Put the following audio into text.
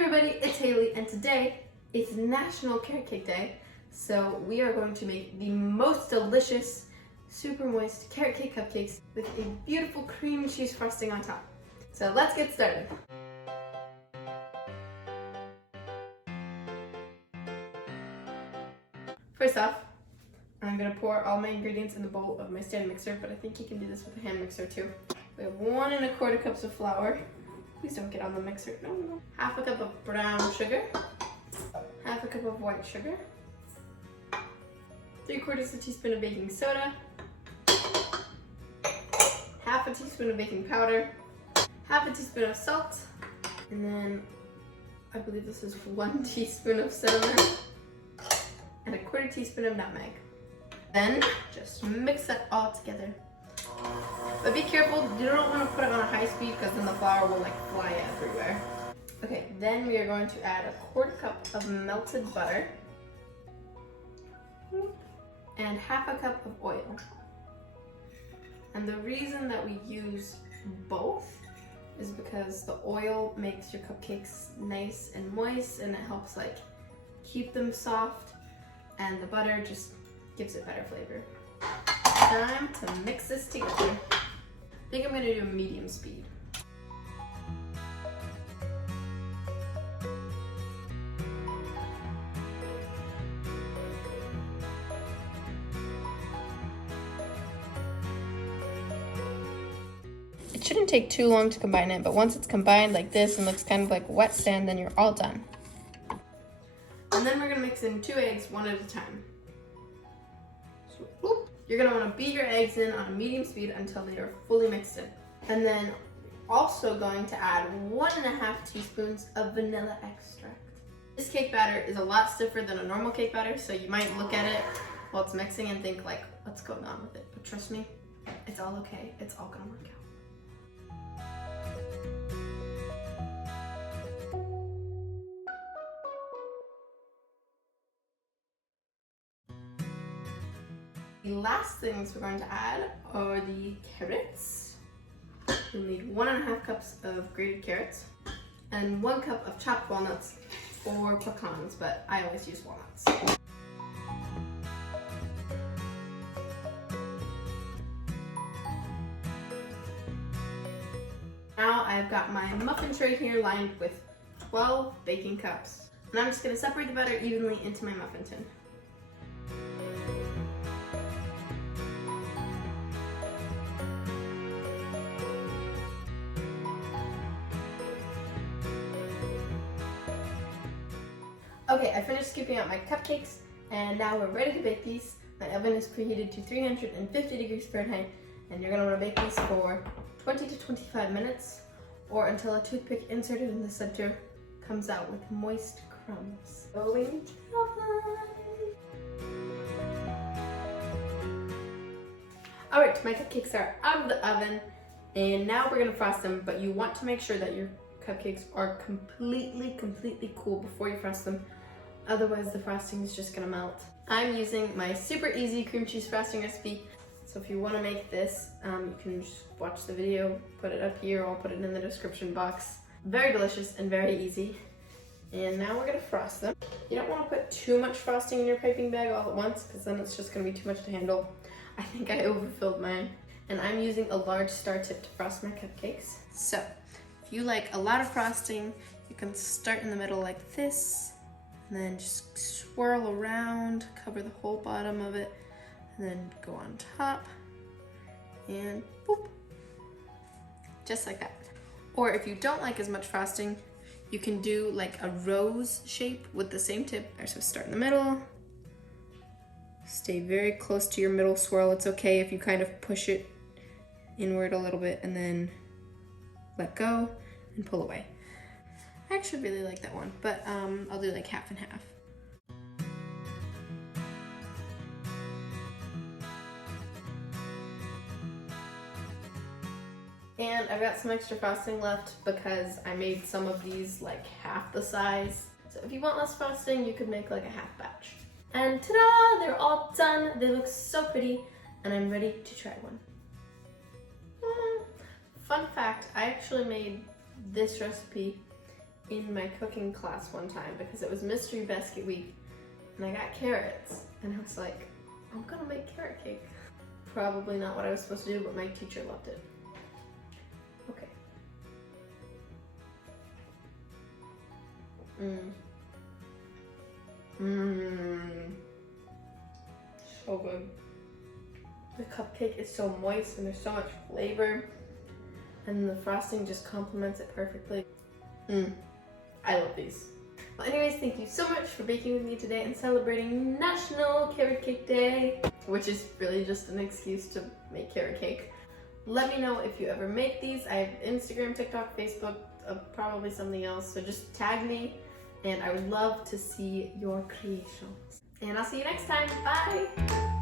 everybody, it's Hailey, and today is National Carrot Cake Day. So we are going to make the most delicious, super moist carrot cake cupcakes with a beautiful cream cheese frosting on top. So let's get started. First off, I'm gonna pour all my ingredients in the bowl of my stand mixer, but I think you can do this with a hand mixer too. We have 1 1/4 cups of flour. Please don't get on the mixer. No. Half a cup of brown sugar. Half a cup of white sugar. 3/4 teaspoon of baking soda. Half a teaspoon of baking powder. Half a teaspoon of salt. And then I believe this is 1 teaspoon of cinnamon. And 1/4 teaspoon of nutmeg. Then just mix that all together. But be careful, you don't want to put it on a high speed because then the flour will like fly everywhere. Okay, then we are going to add 1/4 cup of melted butter and half a cup of oil. And the reason that we use both is because the oil makes your cupcakes nice and moist and it helps like keep them soft, and the butter just gives it better flavor. Time to mix this together. I think I'm gonna do medium speed. It shouldn't take too long to combine it, but once it's combined like this and looks kind of like wet sand, then you're all done. And then we're gonna mix in 2 eggs, 1 at a time. So, you're gonna wanna beat your eggs in on a medium speed until they are fully mixed in. And then also going to add 1 1/2 teaspoons of vanilla extract. This cake batter is a lot stiffer than a normal cake batter, so you might look at it while it's mixing and think like, what's going on with it? But trust me, it's all okay. It's all gonna work out. The last things we're going to add are the carrots. You'll need 1 1/2 cups of grated carrots and 1 cup of chopped walnuts or pecans, but I always use walnuts. Now I've got my muffin tray here lined with 12 baking cups. And I'm just going to separate the butter evenly into my muffin tin. Okay, I finished scooping out my cupcakes, and now we're ready to bake these. My oven is preheated to 350 degrees Fahrenheit, and you're gonna wanna bake these for 20 to 25 minutes, or until a toothpick inserted in the center comes out with moist crumbs. Going to the oven. All right, my cupcakes are out of the oven, and now we're gonna frost them, but you want to make sure that your cupcakes are completely cool before you frost them. Otherwise the frosting is just gonna melt. I'm using my super easy cream cheese frosting recipe. So if you wanna make this, you can just watch the video, put it up here, or I'll put it in the description box. Very delicious and very easy. And now we're gonna frost them. You don't wanna put too much frosting in your piping bag all at once, because then it's just gonna be too much to handle. I think I overfilled mine. And I'm using a large star tip to frost my cupcakes. So, if you like a lot of frosting, you can start in the middle like this, and then just swirl around, cover the whole bottom of it, and then go on top, and boop, just like that. Or if you don't like as much frosting, you can do like a rose shape with the same tip. So start in the middle, stay very close to your middle swirl. It's okay if you kind of push it inward a little bit and then let go and pull away. I actually really like that one, but I'll do like half and half. And I've got some extra frosting left because I made some of these like half the size. So if you want less frosting, you could make like a half batch. And ta-da! They're all done. They look so pretty, and I'm ready to try one. Fun fact, I actually made this recipe in my cooking class one time because it was mystery basket week and I got carrots and I was like, I'm gonna make carrot cake. Probably not what I was supposed to do, but my teacher loved it. Okay. So good. The cupcake is so moist and there's so much flavor and the frosting just complements it perfectly. I love these. Well, anyways, thank you so much for baking with me today and celebrating National Carrot Cake Day, which is really just an excuse to make carrot cake. Let me know if you ever make these. I have Instagram, TikTok, Facebook, probably something else, so just tag me and I would love to see your creations. And I'll see you next time. Bye!